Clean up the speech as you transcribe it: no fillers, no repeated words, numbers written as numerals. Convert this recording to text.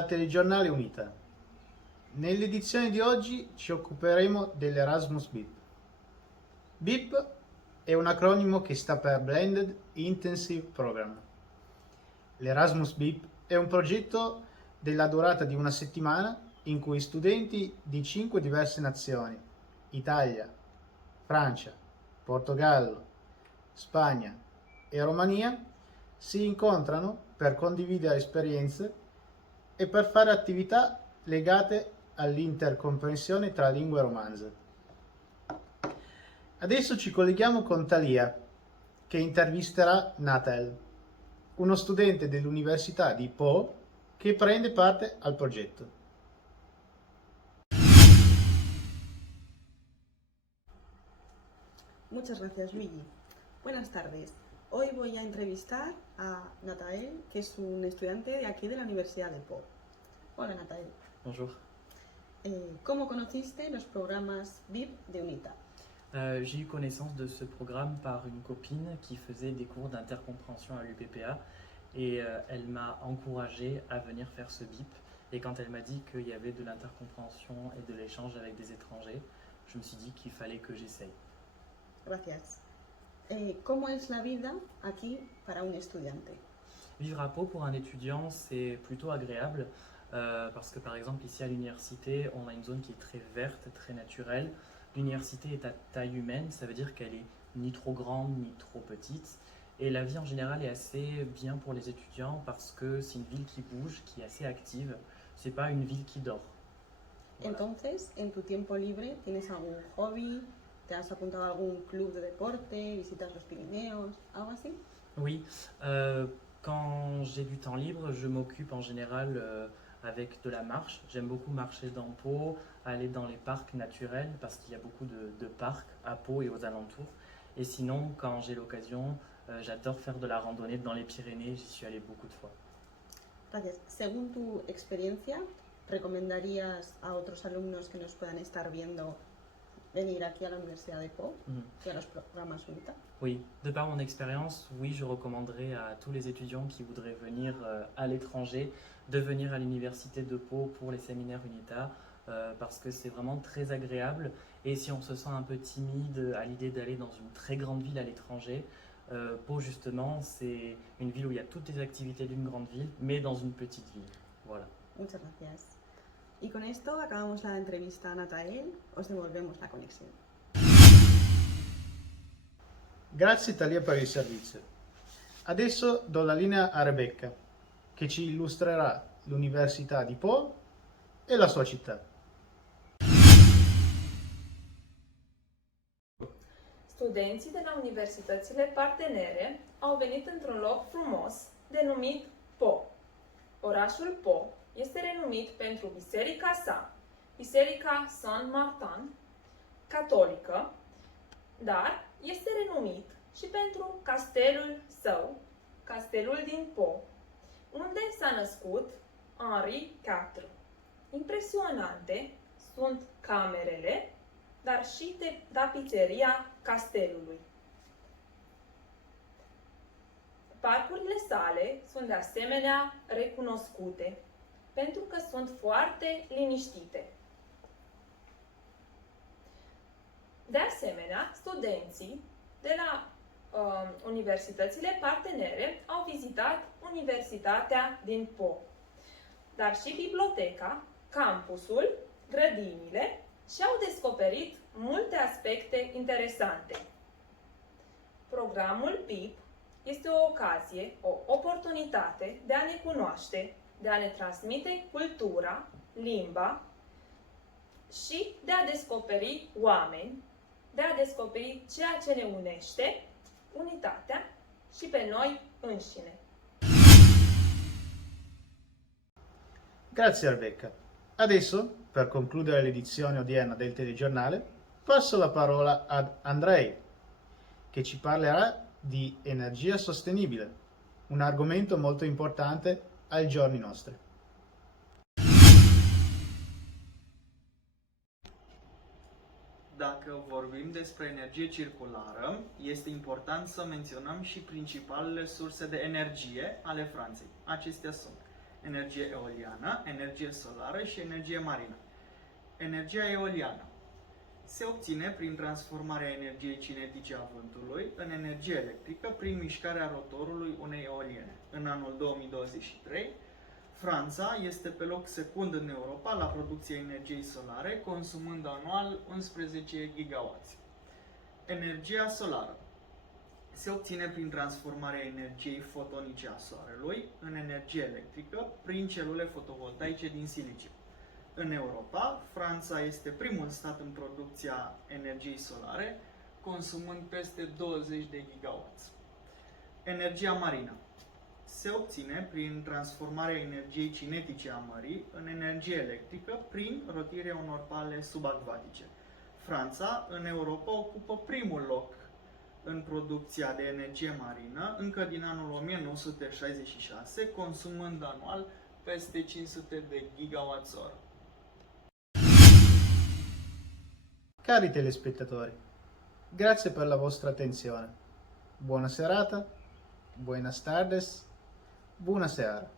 al telegiornale Unita. Nell'edizione di oggi ci occuperemo dell'Erasmus BIP. BIP è un acronimo che sta per Blended Intensive Program. L'Erasmus BIP è un progetto della durata di una settimana in cui studenti di 5 diverse nazioni, Italia, Francia, Portogallo, Spagna e Romania, si incontrano per condividere esperienze e per fare attività legate all'intercomprensione tra lingue romanze. Adesso ci colleghiamo con Thalia, che intervisterà Nathal, uno studente dell'Università di Po che prende parte al progetto. Muchas gracias, Luigi. Buenas tardes. Hoy voy a entrevistar a Nathael, que es un estudiante de aquí de la Universidad de Po. Hola, Nathael. Bonjour. ¿Cómo conociste los programas BIP de UNITA? J'ai eu connaissance de ce programme par une copine qui faisait des cours d'intercompréhension à l'UPPA et elle m'a encouragé à venir faire ce BIP. Et quand elle m'a dit qu'il y avait de l'intercompréhension et de l'échange avec des étrangers, je me suis dit qu'il fallait que j'essaye. Gracias. ¿Cómo es la vida aquí para un estudiante? Vivre à Pau pour un étudiant, c'est plutôt agréable parce que par exemple ici à l'université, on a une zone qui est très verte, très naturelle. L'université est à taille humaine, ça veut dire qu'elle est ni trop grande ni trop petite. Et la vie en général est assez bien pour les étudiants parce que c'est une ville qui bouge, qui est assez active. C'est pas une ville qui dort. Voilà. Entonces, en tu tiempo libre, ¿tienes algún hobby? ¿Te has apuntado a algún club de deporte? ¿Visitas los Pirineos? ¿Algo así? Oui, quand j'ai du temps libre, je m'occupe en général avec de la marche. J'aime beaucoup marcher dans Pau, aller dans les parcs naturels parce qu'il y a beaucoup de parcs à Pau et aux alentours. Et sinon, quand j'ai l'occasion, j'adore faire de la randonnée dans les Pyrénées, j'y suis allé beaucoup de fois. Gracias. Según tu experiencia, ¿recomendarías a otros alumnos que nos puedan estar viendo venir aquí a la Universidad de Po y a los programas UNITA? Oui, de par mon expérience, oui, je recommanderais à tous les étudiants qui voudraient venir à l'étranger de venir à l'université de Pau pour les séminaires UNITA parce que c'est vraiment très agréable et si on se sent un peu timide à l'idée d'aller dans une très grande ville à l'étranger, Pau justement c'est une ville où il y a toutes les activités d'une grande ville mais dans une petite ville. Voilà. Muchas gracias. Y con esto acabamos la entrevista a Nathael, os devolvemos la conexión. Grazie Thalia per il servizio. Adesso do la linea a Rebecca, che ci illustrerà l'Università di Po e la sua città. Studenții de la universitățile partenere au venit într-un loc frumos denumit Po. Orașul Po este renumit pentru biserica sa, Biserica Saint-Martin, catolică, dar este renumit și pentru castelul său, castelul din Po, unde s-a născut Henri IV. Impresionante sunt camerele, dar și tapiseria castelului. Parcurile sale sunt de asemenea recunoscute pentru că sunt foarte liniștite. De asemenea, studenții de la universitățile partenere au vizitat Universitatea din Po, dar și biblioteca, campusul, grădinile și au descoperit multe aspecte interesante. Programul BIP este o ocazie, o oportunitate de a ne cunoaște, de a ne transmite cultura, limba și de a descoperi oameni, de a descoperi ceea ce ne unește, unitatea și pe noi înșine. Grazie Rebecca. Adesso, per concludere l'edizione odierna del telegiornale, passo la parola ad Andrei, che ci parlerà di energia sostenibile, un argomento molto importante ai giorni nostri. Dacă vorbim despre energie circulară, este important să menționăm și principalele surse de energie ale Franței. Acestea sunt energie eoliană, energie solară și energie marină. Energia eoliană se obține prin transformarea energiei cinetice a vântului în energie electrică prin mișcarea rotorului unei eoliene. În anul 2023, Franța este pe loc secund în Europa la producția energiei solare, consumând anual 11 gigawatts. Energia solară se obține prin transformarea energiei fotonice a Soarelui în energie electrică prin celule fotovoltaice din siliciu. În Europa, Franța este primul stat în producția energiei solare, consumând peste 20 de gigawatts. Energia marină se obține prin transformarea energiei cinetice a mării în energie electrică prin rotirea unor pale subacvatice. Franța, în Europa, ocupă primul loc în producția de energie marină, încă din anul 1966, consumând anual peste 500 de gigawatts-oră. Cari telespettatori, grazie per la vostra attenzione. Buona serata, buenas tardes, buonasera.